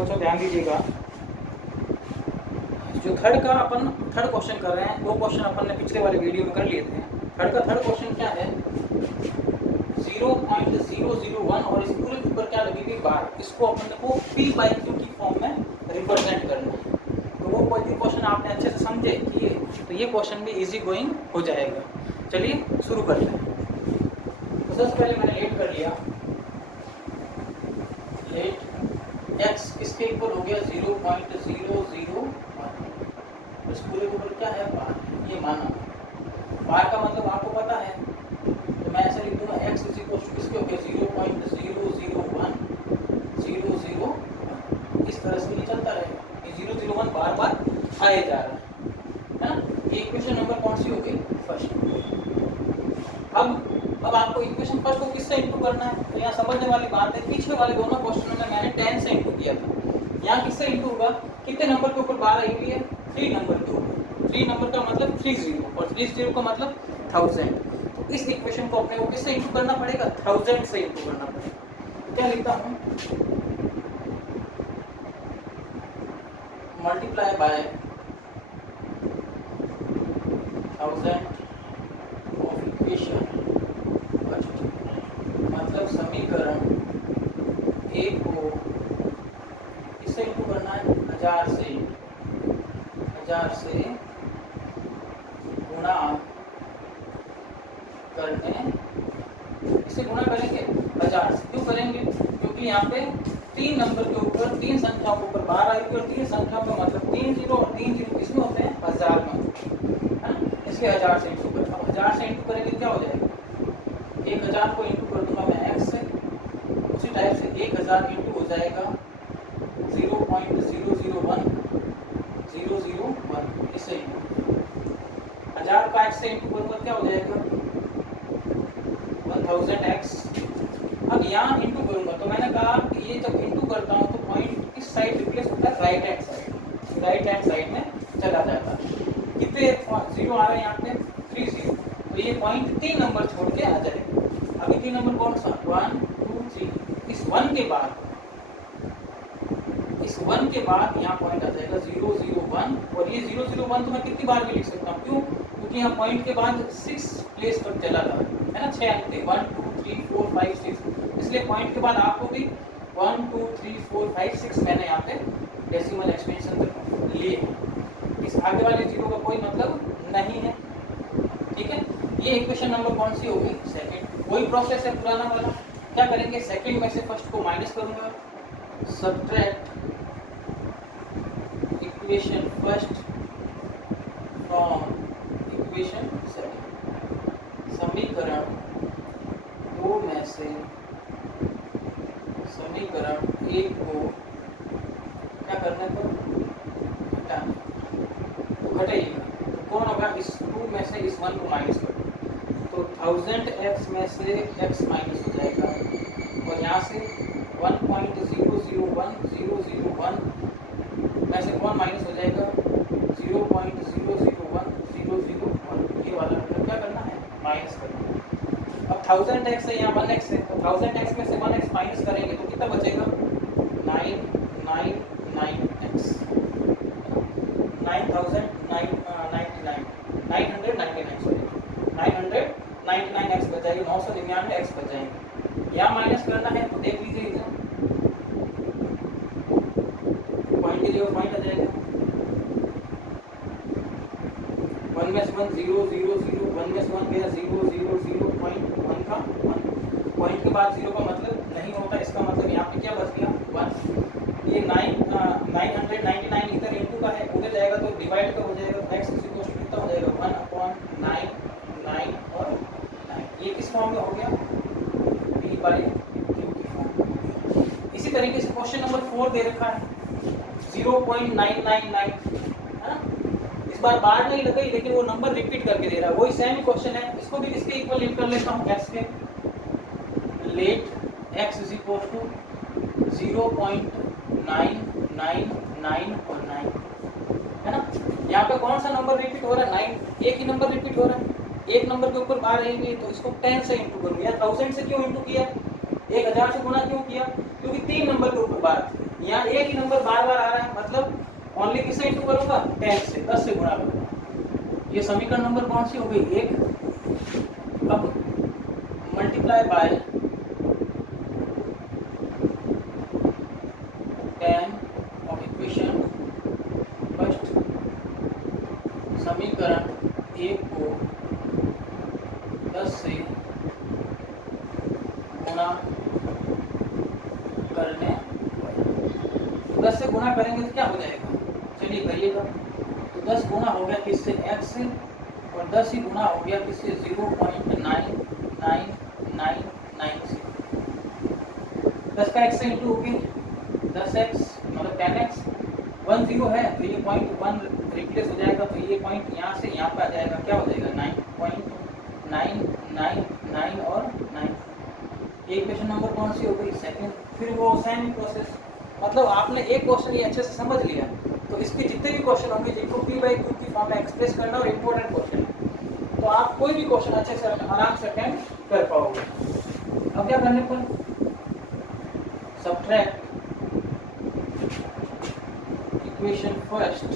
बच्चों ध्यान दीजिएगा, जो थर्ड क्वेश्चन कर रहे हैं, दो क्वेश्चन अपन ने पिछले वाले वीडियो में कर लिए थे। थर्ड क्वेश्चन क्या है, 0.001 और इस पूरे के ऊपर क्या लगी हुई बार, इसको अपन को P/Q की फॉर्म में रिप्रेजेंट करना है। तो वो कोई क्वेश्चन आपने अच्छे से समझे कि तो ये क्वेश्चन भी इजी गोइंग हो जाएगा। चलिए शुरू करते हैं। तो सबसे पहले मैंने लेट कर लिया, लेट x इसके इक्वल हो गया 0.001, इस पूरे के ऊपर क्या है, बार, ये माना। बार का मतलब आपको पता है, तो मैं ऐसे लिख दूंगा x इज इक्वल टू किसके हो गया 0.001 001, इस तरह से ये चलता रहेगा। ये 001 बार बार आए जा रहा है ना। ये इक्वेशन नंबर कौन सी हो गई, फर्स्ट। अब आपको इक्वेशन फर्स्ट को किससे इंटू करना है, तो यहाँ समझने वाली बात है, पिछले वाले दोनों क्वेश्चनों में मैंने 10 से इंटू किया था, यहाँ किससे इंटू होगा, कितने नंबर के ऊपर बार आई हुई है, 3 नंबर के ऊपर। 3 नंबर का मतलब 30 और 30 का मतलब 1000। तो इस इक्वेशन को अपने को किससे इंटू करना पड़ेगा, 1000 से इंटू करना पड़ेगा। तो क्या लिखता हूँ, मल्टीप्लाई बाय 1000 ऑफ इक्वेशन, मतलब समीकरण एक को किससे इंटू करना है, 1000 से गुणा करने, इसे गुणा करेंगे 1000 से। क्यों करेंगे, क्योंकि यहाँ पे 3 नंबर के ऊपर, 3 संख्याओं के ऊपर बार आई और 3 संख्याओं का मतलब 3 0 और 3 0 किसमें होते हैं, 1000 में, है ना। इसलिए 1000 से इंटू कर, अब 1000 से इंटू करेंगे क्या हो जाएगा, 1000 को इंटू कर दूंगा मैं x से, उसी टाइप से 1000 इंटू हो जाएगा 0.001 इससे इंटू, 1000 का x से इंटू करूंगा क्या हो जाएगा 1000x। अब यहाँ इंटू करूंगा, तो मैंने कहा कि ये जब इंटू करता हूँ तो पॉइंट किस साइड रिप्लेस होता है, राइट हैंड साइड में चला जाता है। कितने 0 आ रहे हैं यहाँ पे, 30, तो ये पॉइंट 3 नंबर छोड़ के आ जाएगा। अभी 3 नंबर कौन सा, 1 2 3, इस 1 के बाद यहाँ पॉइंट आ जाएगा 001, और ये 001 तो मैं कितनी बार भी लिख सकता हूँ, क्यों, क्योंकि यहाँ पॉइंट के बाद 6 प्लेस तक चला था, है ना, 6 अंक थे, 1 2 3 4 5 6, इसलिए पॉइंट के बाद आपको भी 1 2 3 4 5 6 मैंने यहाँ पे डेसिमल एक्सपेंशन तक लिए। इस आगे वाले 0 का कोई मतलब नहीं है, ठीक है। ये इक्वेशन नंबर कौन सी होगी, सेकंड। वही प्रोसेस है पुराना वाला, क्या करेंगे, सेकंड में से फर्स्ट को माइनस करूंगा, subtract equation first from equation second, समीकरण 2 में से समीकरण 1 को क्या करने पर हटाना, तो घटाइएगा, तो कौन होगा, इस 2 में से इस 1 को माइनस कर, तो 1000x में से x माइनस हो जाएगा, और यहाँ से 1.001 में से कौन माइनस हो जाएगा, 0.001 ये वाला क्या करना है, माइनस करना है। अब 1000x है, यहाँ 1x है, तो 1000x में से 1x माइनस करेंगे तो कितना बचेगा, 999x, 999x बच जाएगी, 999x बच जाएंगे। यहाँ माइनस करना है तो देख लीजिए इधर, पॉइंट की जगह पॉइंट आ जाएगा, 1 में से 1 0 0 0, 1 में से 1 गया 0 0 0, पॉइंट 1 का 1, पॉइंट के बाद 0 का मतलब नहीं होता, इसका मतलब यहाँ पे क्या बच गया, 1। ये 999 इधर इंटू का है, उधर जाएगा तो डिवाइड का हो जाएगा, x कितना हो जाएगा, 1/9 और 9, ये किस फॉर्म में हो गया, P/Q की फॉर्म। इसी तरीके से क्वेश्चन नंबर 4 दे रखा है 0.999, है ना। इस बार बार नहीं लगाई, लेकिन वो नंबर रिपीट करके दे रहा है, वही सेम क्वेश्चन है, इसको भी इसके इक्वल लिख कर लेता हूँ, x के let x is equal to 0.999 और 9, है ना। यहाँ पे कौन सा नंबर रिपीट हो रहा है, 9, एक ही नंबर रिपीट हो रहा है, एक नंबर के ऊपर बार रहेंगे, तो इसको 10 से इंटू करूँगा। 1000 से क्यों इंटू किया, 1000 से गुणा क्यों किया, क्योंकि 3 नंबर के ऊपर बार थी, यहाँ एक ही नंबर बार बार आ रहा है, मतलब ओनली किससे इंटू करूंगा, 10 से, 10 से गुणा करूंगा। ये समीकरण नंबर कौन सी हो गई, एक। अब multiply by 10 of equation first, समीकरण एक को 10 से गुणा करने, 10 से गुणा करेंगे तो क्या हो जाएगा, चलिए करिएगा। तो 10 गुणा हो गया किससे, x से, और 10 ही गुणा हो गया किससे, 0.9999 से। 10 का x से इंटू होगी 10x मतलब 10x, 1 0 है तो ये पॉइंट 1 रिप्लेस हो जाएगा, तो ये पॉइंट यहाँ से यहाँ पे आ जाएगा, क्या हो जाएगा 9.999 और 9। ये इक्वेशन नंबर कौन सी हो गई, सेकंड। फिर वो सेम प्रोसेस, मतलब आपने एक क्वेश्चन ये अच्छे से समझ लिया तो इसके जितने भी क्वेश्चन होंगे जिनको p बाई q की फॉर्म में एक्सप्रेस करना और इम्पोर्टेंट क्वेश्चन है, तो आप कोई भी क्वेश्चन अच्छे से आराम से अटेम्प्ट कर पाओगे। अब क्या करने पर, subtract equation first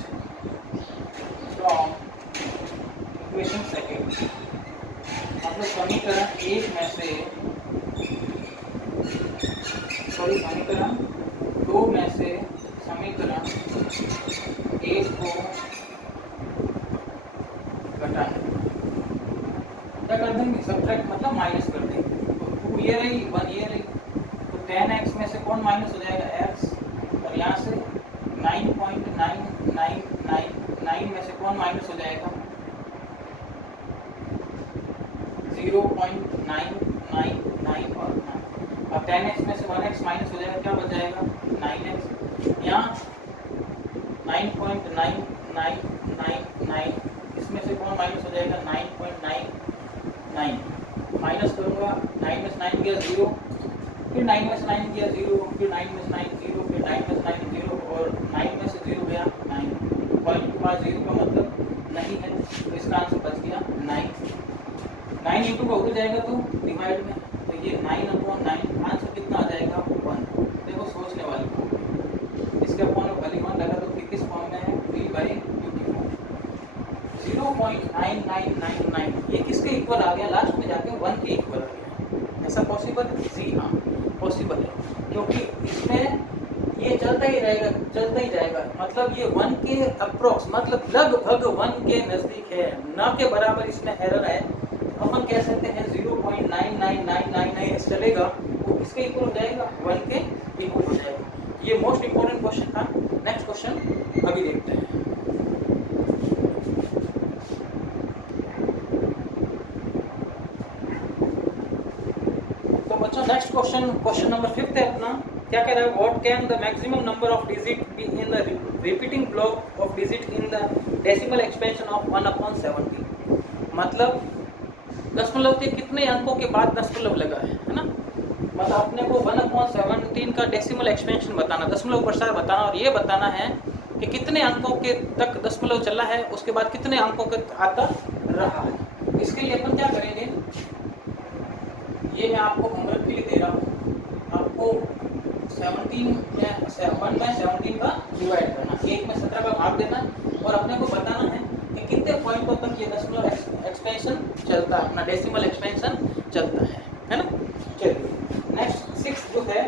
from equation second, मतलब समीकरण एक में से, सॉरी समीकरण दो में से समीकरण एक को घटाएं, क्या कर देंगे, सब्ट्रैक्ट मतलब माइनस कर देंगे। तो 2 ये रही, 1 ये रही, तो 10x में से कौन माइनस हो जाएगा, x, और यहाँ से 9.9999 में से कौन माइनस हो जाएगा, 0.999 और 9। अब 10x में से 1x माइनस हो जाएगा, क्या बच जाएगा 9x, यहाँ 9.9999 इसमें से कौन माइनस हो जाएगा, 9.99 माइनस करूँगा, 9 में से 9 गया 0, फिर 9 में से 9 गया 0, फिर 9 में से 9 0, फिर 9 में से 9 0, और 9 में से 0 गया 9, पॉइंट के पास 0 का मतलब नहीं है, तो इसका आंसर बच गया 9। 9 इंटू का उधर जाएगा तो डिवाइड में, तो ये 9/9, आंसर कितना आ जाएगा 1। देखो सोचने वाली बात, इसके अपॉन में भले 1 लगा तो किस फॉर्म में है, p बाई q की फॉर्म। 0.9999 ये किसके इक्वल आ गया, लास्ट में जाके 1 के इक्वल आ गया। ऐसा पॉसिबल है, जी हाँ पॉसिबल है, क्योंकि इसमें ये चलता ही रहेगा, चलता ही जाएगा, मतलब ये 1 के अप्रोक्स, मतलब लगभग 1 के नजदीक है, ना के बराबर इसमें एरर है। अपन कह सकते हैं 0.99999 चलेगा, वो किसके इक्वल हो जाएगा, 1 के इक्वल हो जाएगा। ये मोस्ट इंपोर्टेंट क्वेश्चन था। नेक्स्ट क्वेश्चन अभी देखते हैं। तो बच्चों नेक्स्ट क्वेश्चन नंबर 5 है अपना, क्या कह रहा है, what can the maximum number of digit be in the repeating block of digit in the decimal expansion of 1/17। मतलब दशमलव के कितने अंकों के बाद दशमलव लगा है ना, मतलब अपने को 1/17 का डेसिमल एक्सपेंशन बताना, दशमलव प्रसार बताना, और ये बताना है कि कितने अंकों के तक दशमलव चला है, उसके बाद कितने अंकों के आता रहा है। इसके लिए अपन क्या करेंगे, ये मैं आपको होमवर्क के लिए दे रहा हूँ, आपको 17 में 1/17 का डिवाइड करना, 1 में 17 का भाग देना, और अपने को बताना है कि कितने पॉइंटों तक ये दशमलव एक्सपेंशन चलता है, अपना डेसिमल एक्सपेंशन चलता है ना। चलिए नेक्स्ट 6 जो है,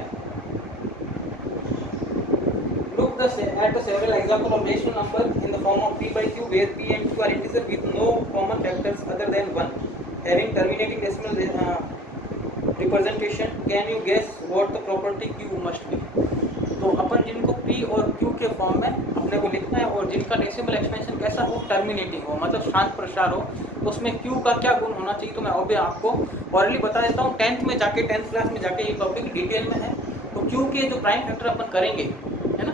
look at the several example of rational number in the form of p by q where p and q are integer with no common factors other than 1 having terminating decimal representation. Can you guess what the property q must be? तो अपन जिनको p और q के form में अपने को लिखना है, और जिनका डेसिमल एक्सपेंशन कैसा हो, टर्मिनेटिंग हो, मतलब शांत प्रसार हो, तो उसमें q का क्या गुण होना चाहिए, तो मैं अभी आपको ऑलरेडी बता देता हूँ। 10th क्लास में जाके ये टॉपिक डिटेल में है। तो q के जो प्राइम फैक्टर अपन करेंगे है ना,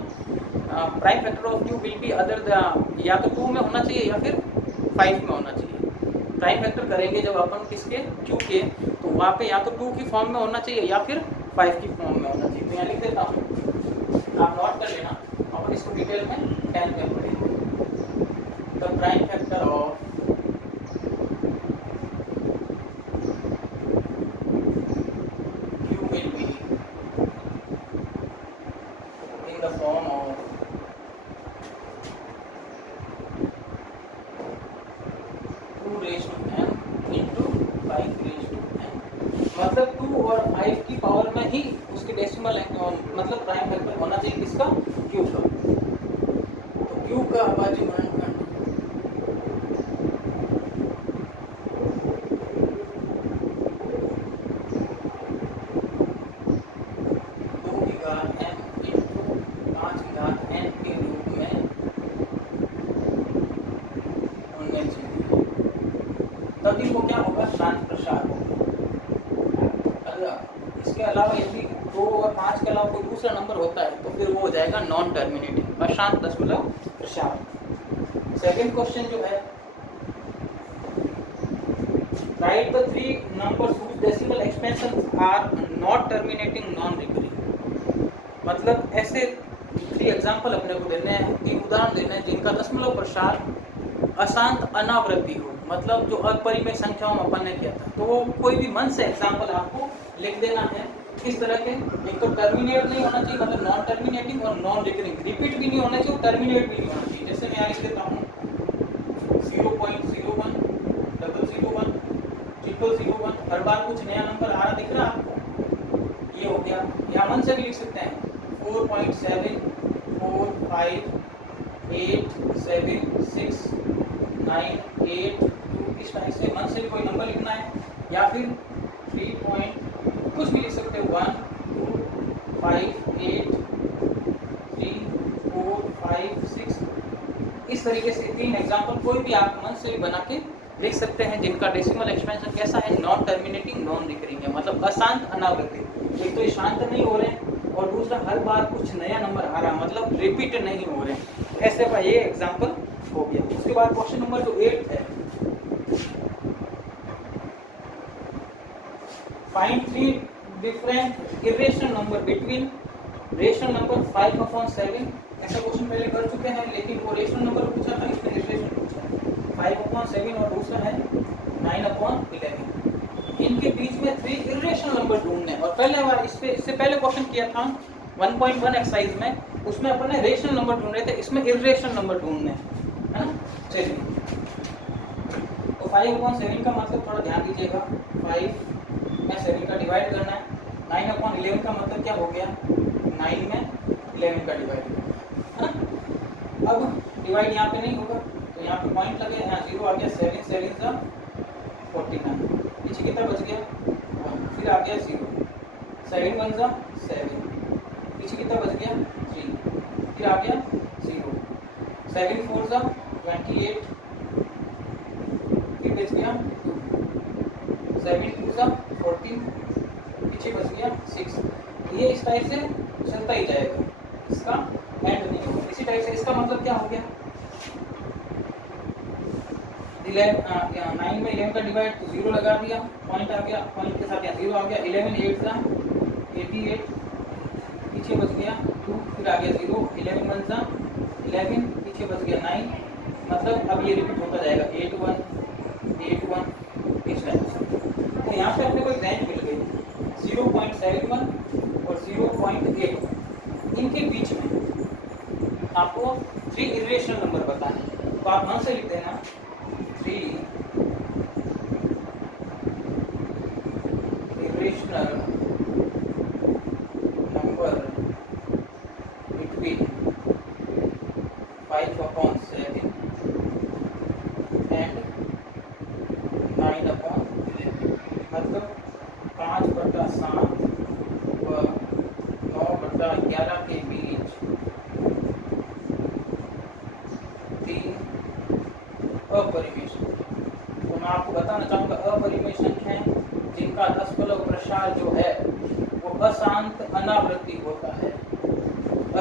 prime factor of q will be other the, या तो 2 में होना चाहिए या फिर 5 में होना चाहिए। प्राइम फैक्टर करेंगे जब अपन किसके, q के, तो वहाँ पे या तो 2 की फॉर्म में होना चाहिए या फिर 5 की फॉर्म में होना चाहिए। तो यहाँ लिख देता हूँ, आप नोट कर लेना, अपन इसको डिटेल में 10th में पढ़ेंगे। The prime factor of q will be in मतलब 2 और 5 की पावर में ही उसके डेसिमल मतलब प्राइम फैक्टर होना चाहिए किसका, क्यूब का। तो क्यूब का अभाज्य गुणनखंड 2 की घात n इंटू 5 की घात n के रूप में होना चाहिए, तभी वो क्या होगा, शांत प्रसार होगा। अगर इसके अलावा यदि 2 और 5 के अलावा कोई दूसरा नंबर होता है तो फिर वो हो जाएगा नॉन टर्मिनेटिंग, अशांत दशमलव प्रसार। सेकंड क्वेश्चन जो है, right the 3 numbers whose decimal expansions are not terminating non recurring। मतलब ऐसे 3 एग्जांपल अपने को देने हैं, 3 उदाहरण देने हैं जिनका दशमलव प्रसार अशांत अनावृत्ति हो, मतलब जो अपरिमेय संख्याओं में अपन ने किया था। तो वो कोई भी मन से एग्जांपल आपको लिख देना है। किस तरह के, एक तो टर्मिनेट नहीं होना चाहिए, मतलब नॉन टर्मिनेटिंग और नॉन रिकरिंग, रिपीट भी नहीं होना चाहिए और टर्मिनेट भी नहीं होना चाहिए। जैसे मैं यहाँ लिख देता हूँ 0.01, 001, 001, हर बार कुछ नया नंबर आ रहा दिख रहा है आपको, ये हो गया। या मन से भी लिख सकते हैं 4.7, 4, 5, 8, 7, 6, 9, 8, 2, इस टाइप से मन से कोई नंबर लिखना है। या फिर 3 पॉइंट कुछ भी लिख सकते हो, 1, 2, 5, 8, 3, 4, 5, 6, इस तरीके से 3 एग्जाम्पल कोई भी आप मन से बना के लिख सकते हैं जिनका डेसिमल एक्सपेंशन कैसा है, नॉन टर्मिनेटिंग नॉन रिकरिंग है, मतलब अशांत अनावृत्ति। एक तो शांत नहीं हो रहे और दूसरा हर बार कुछ नया नंबर आ रहा, मतलब रिपीट नहीं हो रहे। ऐसे का ये एग्जाम्पल हो गया। उसके बाद क्वेश्चन नंबर जो 8 है, find 3 different irrational number between rational number 5/7। ऐसा क्वेश्चन पहले कर चुके हैं, लेकिन वो रेशनल नंबर पूछा था, इसमें इरेशनल पूछा है 5/7 और दूसरा है 9/11। इनके बीच में 3 इरेशनल नंबर ढूंढने। और पहले बार इससे पहले क्वेश्चन किया था 1.1 एक्सरसाइज में, उसमें अपन ने रेशनल नंबर ढूंढ रहे थे, इसमें इरेशनल नंबर ढूंढने है ना। चलिए, तो 5/7 का मतलब थोड़ा ध्यान दीजिएगा, 5 में 7 का डिवाइड करना है। 9/11 का मतलब क्या हो गया, 9 में 11 का डिवाइड करना है ना। अब डिवाइड यहाँ पे नहीं होगा तो यहाँ पे पॉइंट लगे, यहाँ 0 आ गया, 7 7 का 49, पीछे कितना बच गया 1, फिर आ गया 0, 7 1 का 7, पीछे कितना बच गया 3, फिर आ गया 0, 7 4 का 28, फिर बच गया 2, 7 2 का 14, पीछे बच गया 6। ये इस टाइप से चलता ही जाएगा, इसका एंड नहीं होगा। इसी टाइप से इसका मतलब क्या हो गया, 9 में 11 का डिवाइड तो 0 लगा दिया, पॉइंट आ गया, पॉइंट के साथ यहाँ 0 आ गया, 11 8 का 88, पीछे बच गया 2, फिर आ गया 0, 11 1 का 11, पीछे बच गया 9, मतलब अब ये रिपीट होता जाएगा 8 1 8 1 इस टाइप से। तो यहाँ पे अपने को एक रेंज मिल गई 0.71 और 0.8, इनके बीच में आपको 3 इरेशनल नंबर बताने। तो आप मन से लिख देना 3 इरेशनल नंबर बिटवीन 5/7 एंड 9/11, मतलब 5/7 व 9/11 के बीच 3 अपरिमेय संख्या। तो मैं आपको बताना चाहूँगा अपरिमेय संख्याएं जिनका दशमलव प्रसार जो है वो अशांत अनावृत्ति होता है,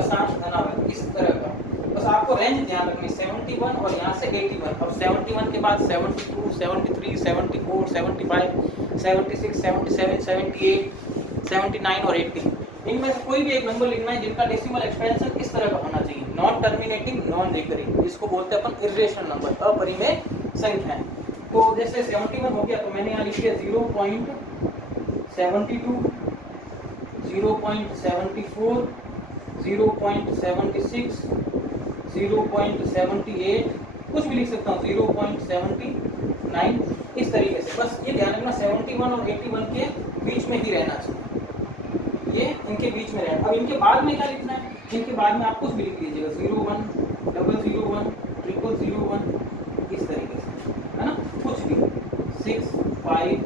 अशांत अनावृत्ति इस तरह का। बस आपको रेंज ध्यान रखनी 71 और यहाँ से 81। अब 71 के बाद 72, 73, 74, 75, 76, 77, 78, 79 और 80, इनमें से कोई भी एक नंबर लिखना है जिनका डेसिमल एक्सपेंशन इस तरह का होना चाहिए, नॉन टर्मिनेटिंग नॉन रिकरिंग। इसको बोलते हैं अपन इरेशनल नंबर, अपरिमेय संख्याएं। तो जैसे 71 हो गया तो मैंने यहाँ लिख दिया 0.72, 0.74, 0.76, 0.78, कुछ भी लिख सकता हूँ 0.79, इस तरीके से। बस ये ध्यान रखना 71 और 81 के बीच में ही रहना चाहिए, ये इनके बीच में रहना। अब इनके बाद में क्या लिखना है, इनके बाद में आप कुछ भी लिख लीजिएगा, 01 001 0001 इस तरीके से, है ना, कुछ भी 6 5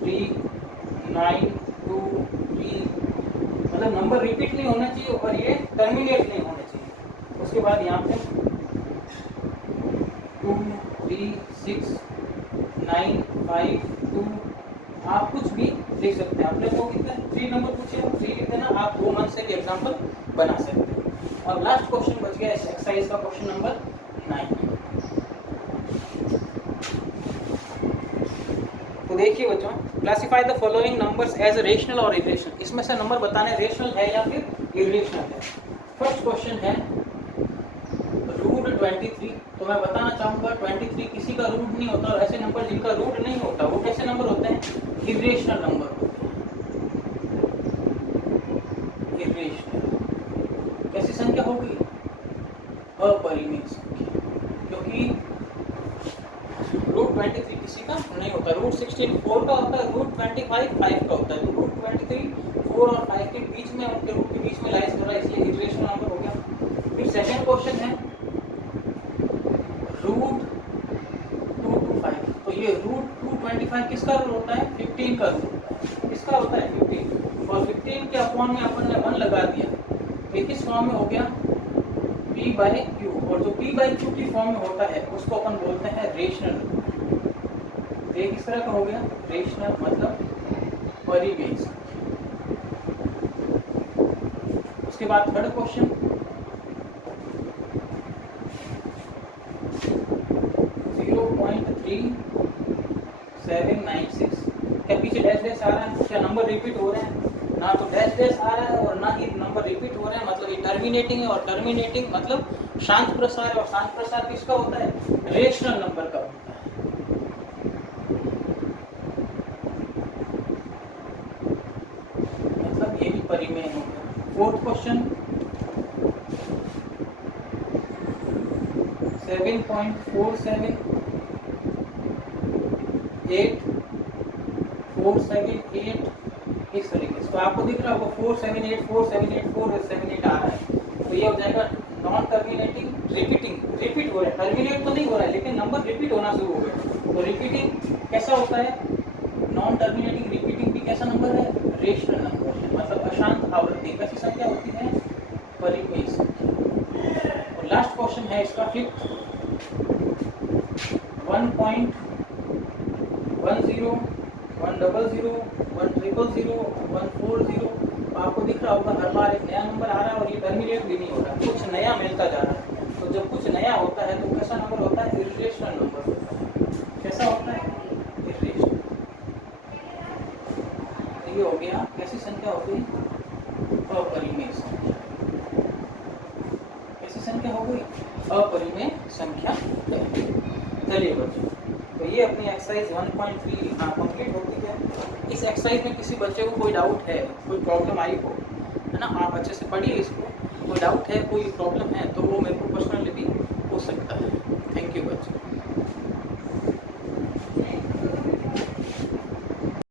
3 9 2 3, मतलब नंबर रिपीट नहीं होना चाहिए और ये टर्मिनेट नहीं होना चाहिए। उसके बाद यहाँ पे 2 3 6 9 5 2, आप कुछ भी लिख सकते हैं। आपने वो कितने 3 नंबर पूछे, 3 लिख देना, आप 2 मंथ से भी एग्जाम्पल बना सकते हैं। और लास्ट क्वेश्चन बच गया एक्सरसाइज का क्वेश्चन नंबर 9। तो देखिए बच्चों, classify the following numbers as rational और इरेशनल। इसमें से नंबर बताने रेशनल है या फिर इरेशनल है। फर्स्ट क्वेश्चन है रूट 23। तो मैं बताना चाहूंगा 23 किसी का रूट नहीं होता, और ऐसे नंबर जिनका रूट नहीं होता वो कैसे नंबर होते हैं, इरेशनल नंबर होते हैं। इरेशनल कैसी संख्या होगी, अपरिमेय संख्या, क्योंकि रूट 23 किसी का नहीं होता। रूट 16 4 का होता है, रूट 25 5 का होता है। तो रूट 23 4 और 5 के बीच में, उनके रूट के बीच में लाइज कर रहा है, इसलिए इरेशनल नंबर हो गया। फिर सेकंड क्वेश्चन है रूट 2 to 5। तो ये रूट 225 किसका रूट होता है, 15 का रूट होता है। किसका होता है, 15, और 15 के अपॉन में अपन ने 1 लगा दिया, तो किस फॉर्म में हो गया, p बाय q। और जो p बाय q की फॉर्म में होता है उसको अपन बोलते हैं रेशनल। ये किस तरह का हो गया, रेशनल मतलब परिमेय। उसके बाद थर्ड क्वेश्चन 0.3796। क्या पीछे डैश डैश आ रहा है, क्या नंबर रिपीट हो रहे हैं, ना तो डैश डैश आ रहा है और ना ही नंबर रिपीट हो रहे हैं, मतलब ये टर्मिनेटिंग है। और टर्मिनेटिंग मतलब शांत प्रसार है, और शांत प्रसार किसका होता है, रेशनल नंबर का होता है। मतलब ये भी परिमेय हो गया। फोर्थ क्वेश्चन 7.478 478 इस तरीके से। तो आपको दिख रहा होगा 478 478 478 आ रहा है। तो ये हो जाएगा नॉन टर्मिनेटिंग रिपीटिंग। रिपीट हो रहा है, टर्मिनेट तो नहीं हो रहा है लेकिन नंबर रिपीट होना शुरू हो गया। तो रिपीटिंग कैसा होता है, नॉन टर्मिनेटिंग रिपीटिंग भी कैसा नंबर है, रेशनल नंबर है, मतलब अशांत आवृत्ति। कैसी संख्या होती है, परिमेय संख्या। और लास्ट क्वेश्चन है इसका फिफ्थ 1.10 100 100 100 140। आपको दिख रहा होगा हर बार एक नया नंबर आ रहा है और ये टर्मिनेट भी नहीं हो रहा, कुछ नया मिलता जा रहा है। तो जब कुछ नया होता है तो कैसा नंबर होता है, इरेशनल नंबर होता है। कैसा होता है, इरेशनल। ये हो गया, कैसी संख्या होगी, अपरिमेय संख्या। कैसी संख्या हो गई, अपरिमेय संख्या। चलिए बच्चों, तो ये अपनी एक्सरसाइज 1.3 कंप्लीट होती है। इस एक्सरसाइज में किसी बच्चे को कोई डाउट है, कोई प्रॉब्लम आई हो, है ना, आप अच्छे से पढ़िए इसको। कोई डाउट है, कोई प्रॉब्लम है तो वो मेरे को पर्सनली भी पूछ सकता है। थैंक यू बच्चों।